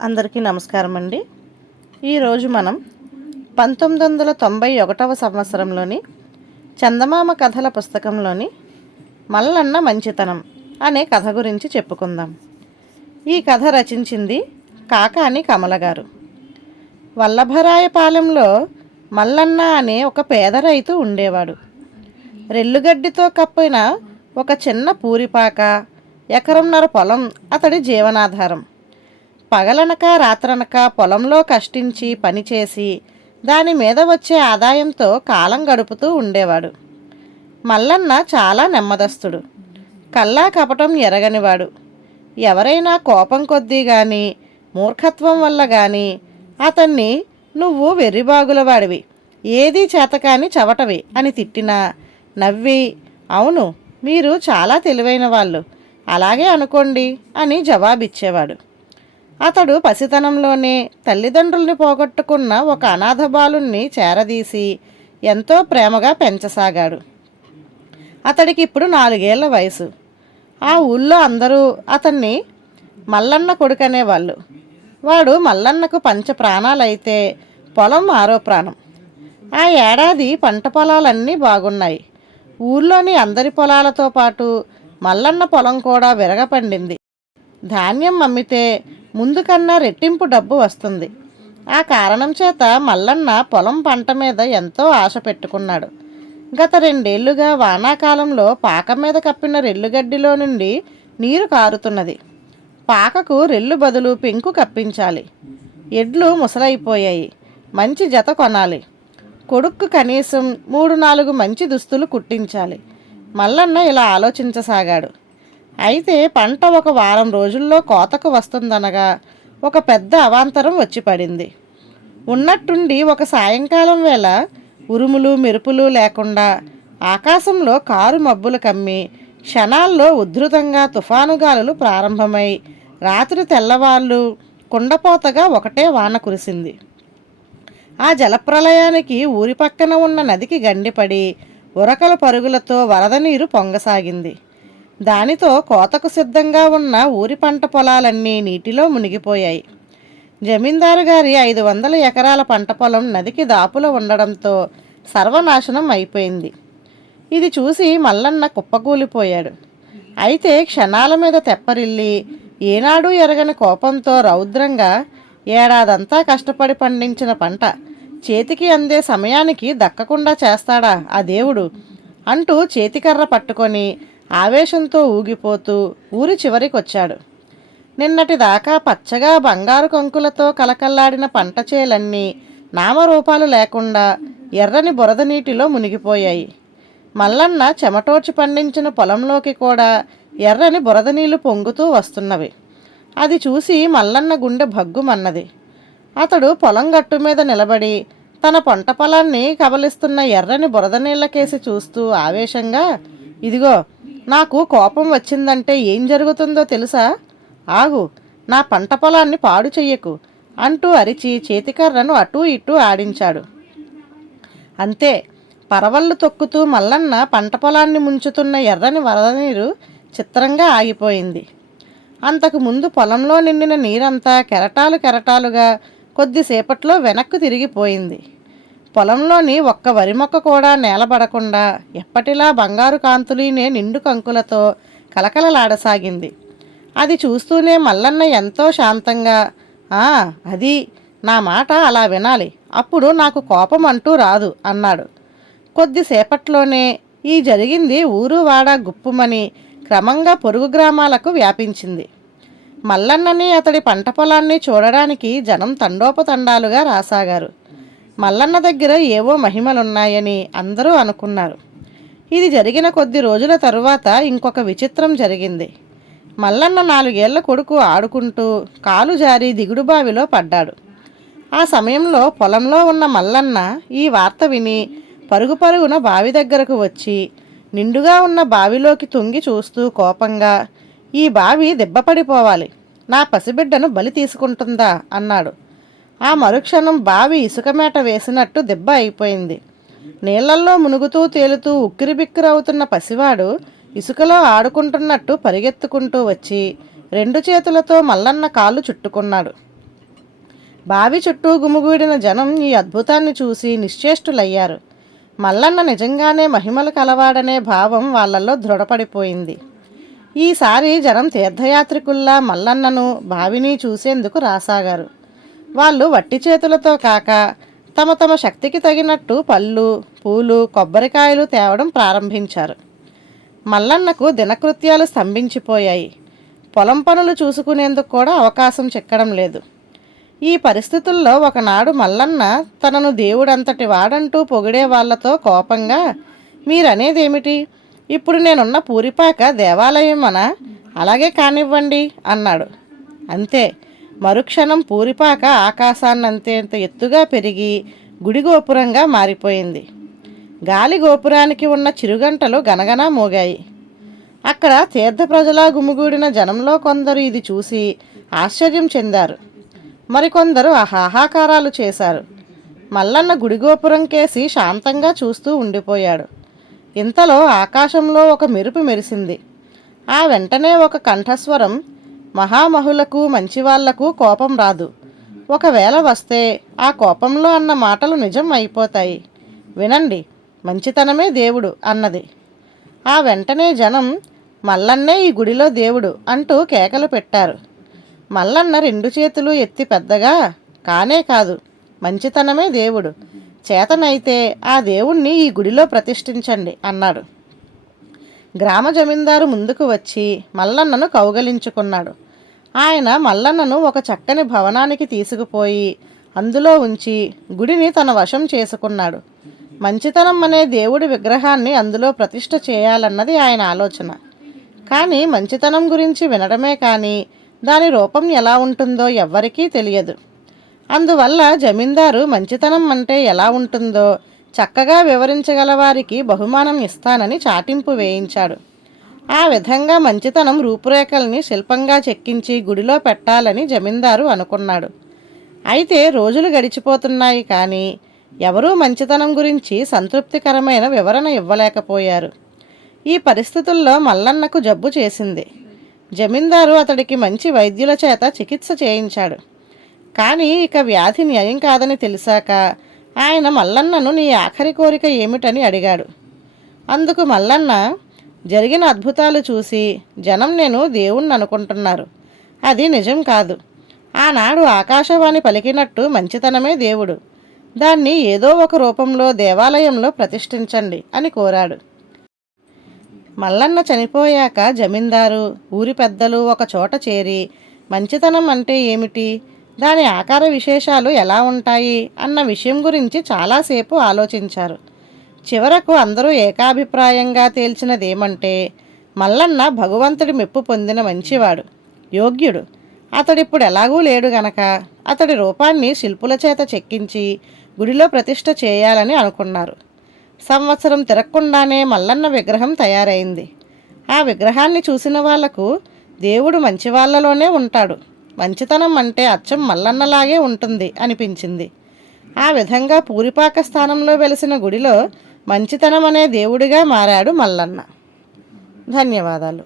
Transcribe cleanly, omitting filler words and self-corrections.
అందరికీ నమస్కారం అండి. ఈరోజు మనం 1991వ సంవత్సరంలోని చందమామ కథల పుస్తకంలోని మల్లన్న మంచితనం అనే కథ గురించి చెప్పుకుందాం. ఈ కథ రచించింది కాకాని కమల గారు. వల్లభరాయపాలెంలో మల్లన్న అనే ఒక పేద రైతు ఉండేవాడు. రెల్లుగడ్డితో కప్పిన ఒక చిన్న పూరిపాక, ఎకరంన్నర పొలం అతడి జీవనాధారం. పగలనక రాత్రనక పొలంలో కష్టించి పనిచేసి దాని మీద వచ్చే ఆదాయంతో కాలం గడుపుతూ ఉండేవాడు. మల్లన్న చాలా నెమ్మదస్తుడు, కల్లా కపటం ఎరగనివాడు. ఎవరైనా కోపం కొద్దీ కానీ మూర్ఖత్వం వల్ల కానీ అతన్ని "నువ్వు వెర్రిబాగులవాడివి, ఏదీ చేతకాని చవటవి" అని తిట్టినా నవ్వి "అవును, మీరు చాలా తెలివైన వాళ్ళు, అలాగే అనుకోండి" అని జవాబిచ్చేవాడు. అతడు పసితనంలోనే తల్లిదండ్రుల్ని పోగొట్టుకున్న ఒక అనాథ బాలుణ్ణి చేరదీసి ఎంతో ప్రేమగా పెంచసాగాడు. అతడికి ఇప్పుడు 4 ఏళ్ల వయసు. ఆ ఊళ్ళో అందరూ అతన్ని మల్లన్న కొడుకనేవాళ్ళు. వాడు మల్లన్నకు పంచ ప్రాణాలైతే పొలం 6వ ప్రాణం. ఆ ఏడాది పంట పొలాలన్నీ బాగున్నాయి. ఊళ్ళోని అందరి పొలాలతో పాటు మల్లన్న పొలం కూడా విరగపండింది. ధాన్యం అమ్మితే ముందు కన్నా రెట్టింపు డబ్బు వస్తుంది. ఆ కారణం చేత మల్లన్న పొలం పంట మీద ఎంతో ఆశ పెట్టుకున్నాడు. గత 2 ఏళ్లుగా వానాకాలంలో పాక మీద కప్పిన రెల్లుగడ్డిలో నుండి నీరు కారుతున్నది. పాకకు రెల్లు బదులు పెంకు కప్పించాలి. ఎడ్లు ముసలైపోయాయి, మంచి జత కొనాలి. కొడుక్కు కనీసం 3-4 మంచి దుస్తులు కుట్టించాలి. మల్లన్న ఇలా ఆలోచించసాగాడు. అయితే పంట ఒక వారం రోజుల్లో కోతకు వస్తుందనగా ఒక పెద్ద అవాంతరం వచ్చి పడింది. ఉన్నట్టుండి ఒక సాయంకాలం వేళ ఉరుములు మెరుపులు లేకుండా ఆకాశంలో కారు మబ్బులు కమ్మి క్షణాల్లో ఉధృతంగా తుఫానుగాలులు ప్రారంభమై రాత్రి తెల్లవాళ్ళు కుండపోతగా ఒకటే వాన కురిసింది. ఆ జలప్రలయానికి ఊరి పక్కన ఉన్న నదికి గండిపడి ఉరకల పరుగులతో వరద నీరు పొంగసాగింది. దానితో కోతకు సిద్ధంగా ఉన్న ఊరి పంట పొలాలన్నీ నీటిలో మునిగిపోయాయి. జమీందారు గారి 500 ఎకరాల పంట పొలం నదికి దాపులో ఉండడంతో సర్వనాశనం అయిపోయింది. ఇది చూసి మల్లన్న కుప్పకూలిపోయాడు. అయితే క్షణాల మీద తెప్పరిల్లి ఏనాడూ ఎరగని కోపంతో రౌద్రంగా "ఏడాదంతా కష్టపడి పండించిన పంట చేతికి అందే సమయానికి దక్కకుండా చేస్తాడా ఆ దేవుడు" అంటూ చేతికర్ర పట్టుకొని ఆవేశంతో ఊగిపోతూ ఊరి చివరికొచ్చాడు. నిన్నటి దాకా పచ్చగా బంగారు కంకులతో కలకల్లాడిన పంట చేలన్నీ నామరూపాలు లేకుండా ఎర్రని బురద నీటిలో మునిగిపోయాయి. మల్లన్న చెమటోడ్చి పండించిన పొలంలోకి కూడా ఎర్రని బురద నీళ్లు పొంగుతూ వస్తున్నవి. అది చూసి మల్లన్న గుండె భగ్గుమన్నది. అతడు పొలం గట్టు మీద నిలబడి తన పంట పొలాన్ని కబలిస్తున్న ఎర్రని బురద నీళ్లకేసి చూస్తూ ఆవేశంగా "ఇదిగో, నాకు కోపం వచ్చిందంటే ఏం జరుగుతుందో తెలుసా? ఆగు, నా పంట పొలాన్ని పాడు చెయ్యకు" అంటూ అరిచి చేతికర్రను అటూ ఇటూ ఆడించాడు. అంతే, పరవళ్ళు తొక్కుతూ మల్లన్న పంట పొలాన్ని ముంచుతున్న ఎర్రని వరద నీరు చిత్రంగా ఆగిపోయింది. అంతకు ముందు పొలంలో నిండిన నీరంతా కెరటాలు కెరటాలుగా కొద్దిసేపట్లో వెనక్కు తిరిగిపోయింది. పొలంలోని ఒక్క వరి మొక్క కూడా నేలబడకుండా ఎప్పటిలా బంగారు కాంతులీనే నిండు కంకులతో కలకలలాడసాగింది. అది చూస్తూనే మల్లన్న ఎంతో శాంతంగా అది నా మాట అలా వినాలి, అప్పుడు నాకు కోపం అంటూ రాదు" అన్నాడు. కొద్దిసేపట్లోనే ఈ జరిగింది ఊరు వాడ గుప్పుమని క్రమంగా పొరుగు గ్రామాలకు వ్యాపించింది. మల్లన్నని అతడి పంట పొలాన్ని చూడడానికి జనం తండోపతండాలుగా రాసాగారు. మల్లన్న దగ్గర ఏవో మహిమలున్నాయని అందరూ అనుకున్నారు. ఇది జరిగిన కొద్ది రోజుల తరువాత ఇంకొక విచిత్రం జరిగింది. మల్లన్న 4 ఏళ్ల కొడుకు ఆడుకుంటూ కాలు జారి దిగుడు బావిలో పడ్డాడు. ఆ సమయంలో పొలంలో ఉన్న మల్లన్న ఈ వార్త విని పరుగు పరుగున బావి దగ్గరకు వచ్చి నిండుగా ఉన్న బావిలోకి తొంగి చూస్తూ కోపంగా "ఈ బావి దెబ్బపడిపోవాలి, నా పసిబిడ్డను బలి తీసుకుంటుందా" అన్నాడు. ఆ మరుక్షణం బావి ఇసుకమేట వేసినట్టు దెబ్బ అయిపోయింది. నీళ్లల్లో మునుగుతూ తేలుతూ ఉక్కిరిబిక్కిరవుతున్న పసివాడు ఇసుకలో ఆడుకుంటున్నట్టు పరిగెత్తుకుంటూ వచ్చి 2 చేతులతో మల్లన్న కాళ్ళు చుట్టుకున్నాడు. బావి చుట్టూ గుమిగూడిన జనం ఈ అద్భుతాన్ని చూసి నిశ్చేష్టులయ్యారు. మల్లన్న నిజంగానే మహిమలు కలవాడనే భావం వాళ్ళల్లో దృఢపడిపోయింది. ఈసారి జనం తీర్థయాత్రికుల్లా మల్లన్నను బావిని చూసేందుకు రాసాగారు. వాళ్ళు వట్టి చేతులతో కాక తమ తమ శక్తికి తగినట్టు పళ్ళు, పూలు, కొబ్బరికాయలు తేవడం ప్రారంభించారు. మల్లన్నకు దినకృత్యాలు స్తంభించిపోయాయి. పొలం పనులు చూసుకునేందుకు కూడా అవకాశం చిక్కడం లేదు. ఈ పరిస్థితుల్లో ఒకనాడు మల్లన్న తనను దేవుడంతటి వాడంటూ పొగిడే వాళ్లతో కోపంగా, మీరనేదేమిటి? ఇప్పుడు నేనున్న పూరిపాక దేవాలయమనా? అలాగే కానివ్వండి అన్నాడు. అంతే, మరుక్షణం పూరిపాక ఆకాశాన్నంతేంత ఎత్తుగా పెరిగి గుడి గోపురంగా మారిపోయింది. గాలి గోపురానికి ఉన్న చిరుగంటలు గనగనా మోగాయి. అక్కడ తీర్థ ప్రజలా గుమిగూడిన జనంలో కొందరు ఇది చూసి ఆశ్చర్యం చెందారు. మరికొందరు హాహాకారాలు చేశారు. మల్లన్న గుడి గోపురం కేసి శాంతంగా చూస్తూ ఉండిపోయాడు. ఇంతలో ఆకాశంలో ఒక మెరుపు మెరిసింది. ఆ వెంటనే ఒక కంఠస్వరం, మహామహులకు మంచివాళ్లకు కోపం రాదు, ఒకవేళ వస్తే ఆ కోపంలో అన్న మాటలు నిజం అయిపోతాయి, వినండి, మంచితనమే దేవుడు అన్నది. ఆ వెంటనే జనం, మల్లన్నే ఈ గుడిలో దేవుడు అంటూ కేకలు పెట్టారు. మల్లన్న 2 చేతులు ఎత్తి పెద్దగా, కానే కాదు, మంచితనమే దేవుడు, చేతనైతే ఆ దేవుణ్ణి ఈ గుడిలో ప్రతిష్ఠించండి అన్నాడు. గ్రామ జమీందారు ముందుకు వచ్చి మల్లన్నను కౌగలించుకున్నాడు. ఆయన మల్లన్నను ఒక చక్కని భవనానికి తీసుకుపోయి అందులో ఉంచి గుడిని తన వశం చేసుకున్నాడు. మంచితనం అనే దేవుడి విగ్రహాన్ని అందులో ప్రతిష్ఠ చేయాలన్నది ఆయన ఆలోచన. కానీ మంచితనం గురించి వినడమే కానీ దాని రూపం ఎలా ఉంటుందో ఎవ్వరికీ తెలియదు. అందువల్ల జమీందారు మంచితనం అంటే ఎలా ఉంటుందో చక్కగా వివరించగల వారికి బహుమానం ఇస్తానని చాటింపు వేయించాడు. ఆ విధంగా మంచితనం రూపురేఖల్ని శిల్పంగా చెక్కించి గుడిలో పెట్టాలని జమీందారు అనుకున్నాడు. అయితే రోజులు గడిచిపోతున్నాయి కానీ ఎవరూ మంచితనం గురించి సంతృప్తికరమైన వివరణ ఇవ్వలేకపోయారు. ఈ పరిస్థితుల్లో మల్లన్నకు జబ్బు చేసింది. జమీందారు అతడికి మంచి వైద్యుల చేత చికిత్స చేయించాడు. కానీ ఇక వ్యాధి నయం కాదని తెలిసాక ఆయన మల్లన్నను నీ ఆఖరి కోరిక ఏమిటని అడిగాడు. అందుకు మల్లన్న, జరిగిన అద్భుతాలు చూసి జనం నేను దేవుణ్ణి అనుకుంటున్నారు, అది నిజం కాదు. ఆనాడు ఆకాశవాణి పలికినట్టు మంచితనమే దేవుడు, దాన్ని ఏదో ఒక రూపంలో దేవాలయంలో ప్రతిష్ఠించండి అని కోరాడు. మల్లన్న చనిపోయాక జమీందారు, ఊరి పెద్దలు ఒక చోట చేరి మంచితనం అంటే ఏమిటి, దాని ఆకార విశేషాలు ఎలా ఉంటాయి అన్న విషయం గురించి చాలాసేపు ఆలోచించారు. చివరకు అందరూ ఏకాభిప్రాయంగా తేల్చినదేమంటే మల్లన్న భగవంతుడి మెప్పు పొందిన మంచివాడు, యోగ్యుడు. అతడిప్పుడు ఎలాగూ లేడు గనక అతడి రూపాన్ని శిల్పుల చేత చెక్కించి గుడిలో ప్రతిష్ఠ చేయాలని అనుకున్నారు. సంవత్సరం తిరగకుండానే మల్లన్న విగ్రహం తయారైంది. ఆ విగ్రహాన్ని చూసిన వాళ్లకు దేవుడు మంచివాళ్లలోనే ఉంటాడు, మంచితనం అంటే అచ్చం మల్లన్నలాగే ఉంటుంది అనిపించింది. ఆ విధంగా పూరిపాక స్థానంలో వెలిసిన గుడిలో మంచితనం అనే దేవుడిగా మారాడు మల్లన్న. ధన్యవాదాలు.